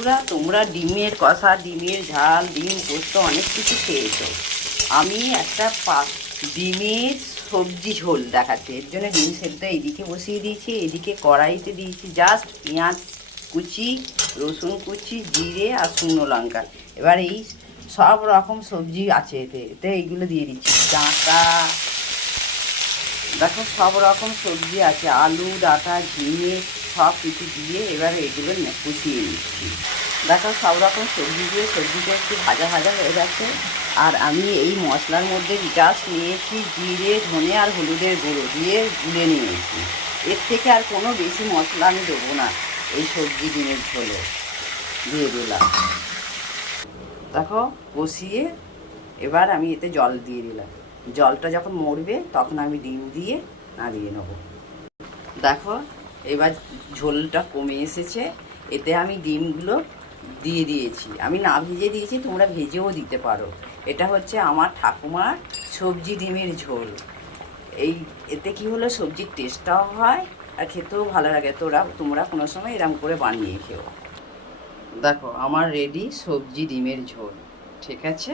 বন্ধুরা, তোমরা ডিমের কষা, ডিমের ঝাল, ডিম পোস্ত অনেক কিছু খেয়েছো। আমি একটা ডিমের সবজি ঝোল দেখাচ্ছি। এর জন্য ডিম সেদ্ধ এইদিকে বসিয়ে দিয়েছি, এদিকে কড়াইতে দিয়েছি জাস্ট পেঁয়াজ কুচি, রসুন কুচি, জিরে আর শুকনো লঙ্কা। এবার এই সব রকম সবজি আছে এতে এইগুলো দিয়ে দিচ্ছি। ডাঁটা, দেখো সব রকম সবজি আছে, আলু, ডাঁটা, ঝিঙে সব কিছু দিয়ে এবার এগুলো কষিয়ে নিচ্ছি। দেখো সব রকম সবজি দিয়ে সবজিটা একটু ভাজা ভাজা হয়ে গেছে। আর আমি এই মশলার মধ্যে জাস্ট নিয়েছি জিরে, ধনে আর হলুদের গুঁড়ো দিয়ে গুলে নিয়েছি। এর থেকে আর কোনো বেশি মশলা আমি দেবো না। এই সবজি ডিমের ঝোলে দিয়ে দিলাম। দেখো কষিয়ে এবার আমি এতে জল দিয়ে দিলাম। জলটা যখন মরবে তখন আমি ডিম দিয়ে নাড়িয়ে নেব। দেখো এবার ঝোলটা কমে এসেছে। এতে আমি ডিমগুলো দিয়ে দিয়েছি। আমি না ভেজে দিয়েছি, তোমরা ভেজেও দিতে পারো। এটা হচ্ছে আমার ঠাকুমার সবজি ডিমের ঝোল। এতে কি হলো, সবজির টেস্টটাও হয় আর খেতেও ভালো লাগে। তোমরা কোনো সময় এরকম করে বানিয়ে খেও। দেখো আমার রেডি সবজি ডিমের ঝোল। ঠিক আছে।